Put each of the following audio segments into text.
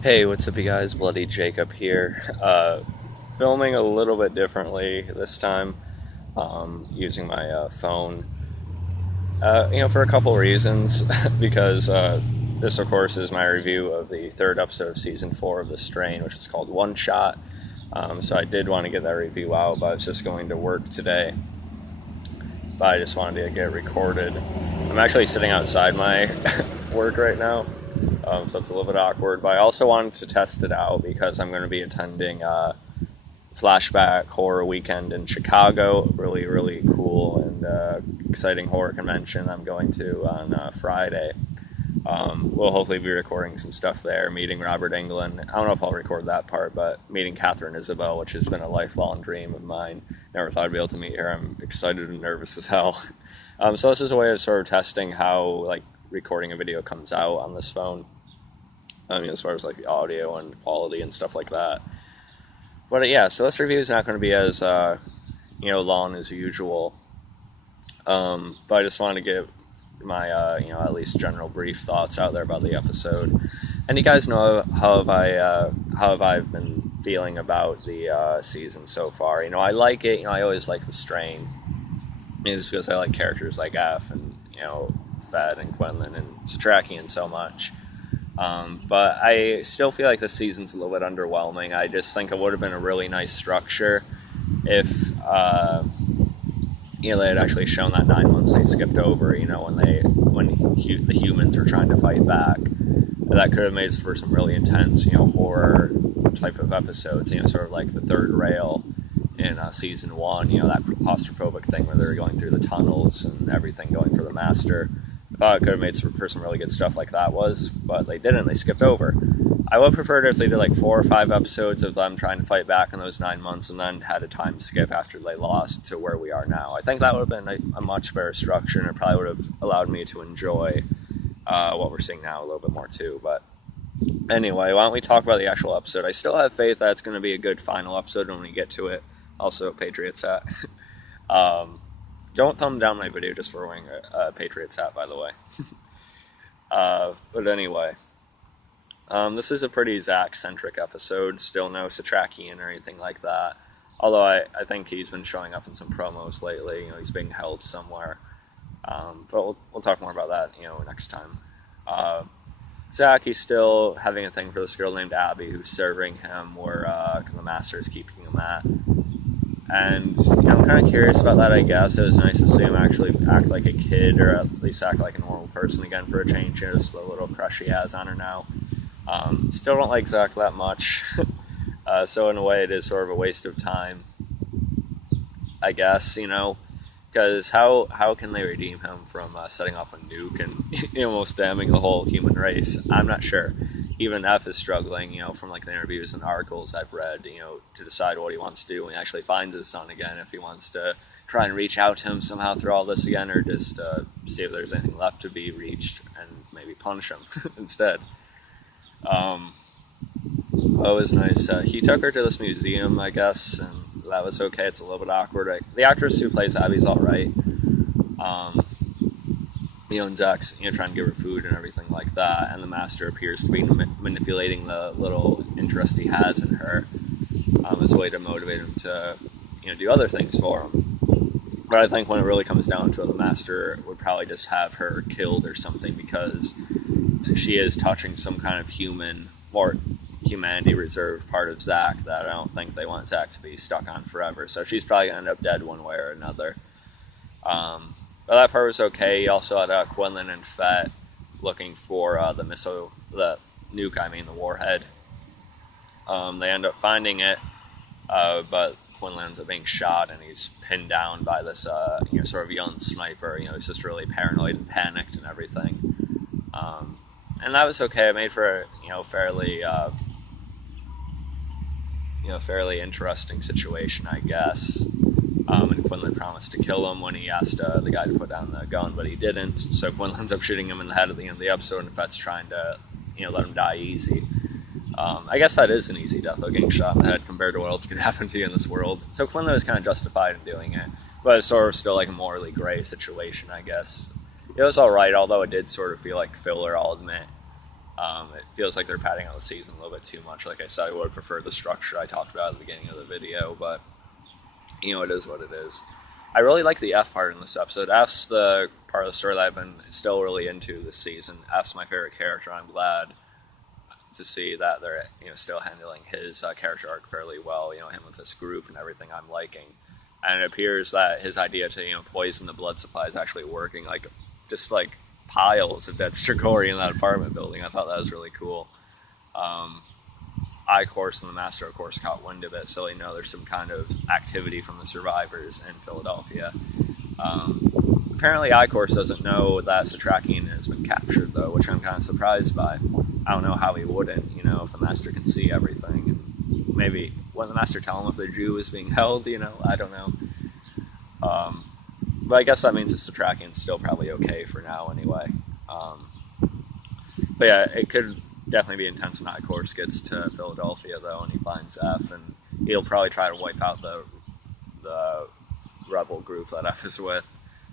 Hey, what's up, you guys? Bloody Jacob here. Filming a little bit differently this time, using my phone. For a couple reasons. Because this, of course, is my review of the third episode of season 4 of The Strain, which is called One Shot. So I did want to get that review out, but I was just going to work today. But I just wanted to get it recorded. I'm actually sitting outside my work right now, so it's a little bit awkward. But I also wanted to test it out because I'm going to be attending Flashback Horror Weekend in Chicago. Really, really cool and exciting horror convention I'm going to on Friday. We'll hopefully be recording some stuff there, meeting Robert Englund. I don't know if I'll record that part, but meeting Catherine Isabel, which has been a lifelong dream of mine. Never thought I'd be able to meet her. I'm excited and nervous as hell. So this is a way of sort of testing how recording a video comes out on this phone. As far as the audio and quality and stuff like that. But yeah, so this review is not going to be as long as usual. But I just wanted to get my at least general brief thoughts out there about the episode. And you guys know how have I been feeling about the season so far. I like it. I always like The Strain. Just because I like characters like F and Fed and Quinlan and Satrakian so much. But I still feel like this season's a little bit underwhelming. I just think it would have been a really nice structure if they had actually shown that 9 months they skipped over. The humans were trying to fight back. That could have made for some really intense, horror type of episodes. Sort of like the third rail in season 1. That claustrophobic thing where they're going through the tunnels and everything going for the master. I thought it could have made for some really good stuff like that but they didn't. They skipped over. I would prefer it if they did 4 or 5 episodes of them trying to fight back in those 9 months and then had a time skip after they lost to where we are now. I think that would have been a much better structure, and it probably would have allowed me to enjoy what we're seeing now a little bit more too. But anyway, why don't we talk about the actual episode? I still have faith that it's going to be a good final episode when we get to it. Also, Patriots hat. Don't thumb down my video just for wearing a Patriots hat, by the way. But anyway, this is a pretty Zach-centric episode. Still no Satrakian or anything like that. Although I think he's been showing up in some promos lately. He's being held somewhere. But we'll talk more about that, next time. Zach, he's still having a thing for this girl named Abby who's serving him where the master is keeping him at. And I'm kind of curious about that, I guess. It was nice to see him actually act like a kid, or at least act like a normal person again for a change. Just the little crush he has on her now. Still don't like Zach that much. So in a way, it is sort of a waste of time, I guess, because how can they redeem him from setting off a nuke and almost damning the whole human race? I'm not sure. Even F is struggling, from the interviews and articles I've read, to decide what he wants to do when he actually finds his son again. If he wants to try and reach out to him somehow through all this again, or just see if there's anything left to be reached and maybe punish him instead. It was nice. He took her to this museum, I guess, and that was okay. It's a little bit awkward. The actress who plays Abby's all right. And Zach's trying to give her food and everything like that, and the master appears to be manipulating the little interest he has in her as a way to motivate him to do other things for him. But I think when it really comes down to it, the master would probably just have her killed or something, because she is touching some kind of human or humanity reserved part of Zach that I don't think they want Zach to be stuck on forever. So she's probably going to end up dead one way or another. But that part was okay. He also had Quinlan and Fett looking for the nuke, the warhead. They end up finding it, but Quinlan ends up being shot, and he's pinned down by this sort of young sniper. He's just really paranoid and panicked and everything. And that was okay. It made for a fairly interesting situation, I guess. And Quinlan promised to kill him when he asked the guy to put down the gun, but he didn't. So Quinlan ends up shooting him in the head at the end of the episode, and Fett's trying to let him die easy. I guess that is an easy death, though, getting shot in the head compared to what else could happen to you in this world. So Quinlan was kind of justified in doing it, but it's sort of still a morally gray situation, I guess. It was alright, although it did sort of feel like filler, I'll admit. It feels like they're padding out the season a little bit too much. Like I said, I would prefer the structure I talked about at the beginning of the video, but it is what it is. I really like the F part in this episode. F's the part of the story that I've been still really into this season. F's my favorite character. I'm glad to see that they're still handling his character arc fairly well. Him with this group and everything I'm liking, and it appears that his idea to poison the blood supply is actually working. Like just like piles of dead Strigoi in that apartment building. I thought that was really cool. Um, I course and the Master of course caught wind of it, so they know there's some kind of activity from the survivors in Philadelphia. Apparently, I-Course doesn't know that Satrakian has been captured, though, which I'm kind of surprised by. I don't know how he wouldn't, if the Master can see everything. And maybe, wouldn't the Master tell him if the Jew is being held, I don't know. Um, but I guess that means the Satrakian's still probably okay for now, anyway. Um, but yeah, it could definitely be intense when I-Course gets to Philadelphia, though, and he finds F, and he'll probably try to wipe out the rebel group that F is with.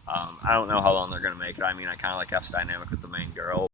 I don't know how long they're going to make it. I mean, I kind of like F's dynamic with the main girl,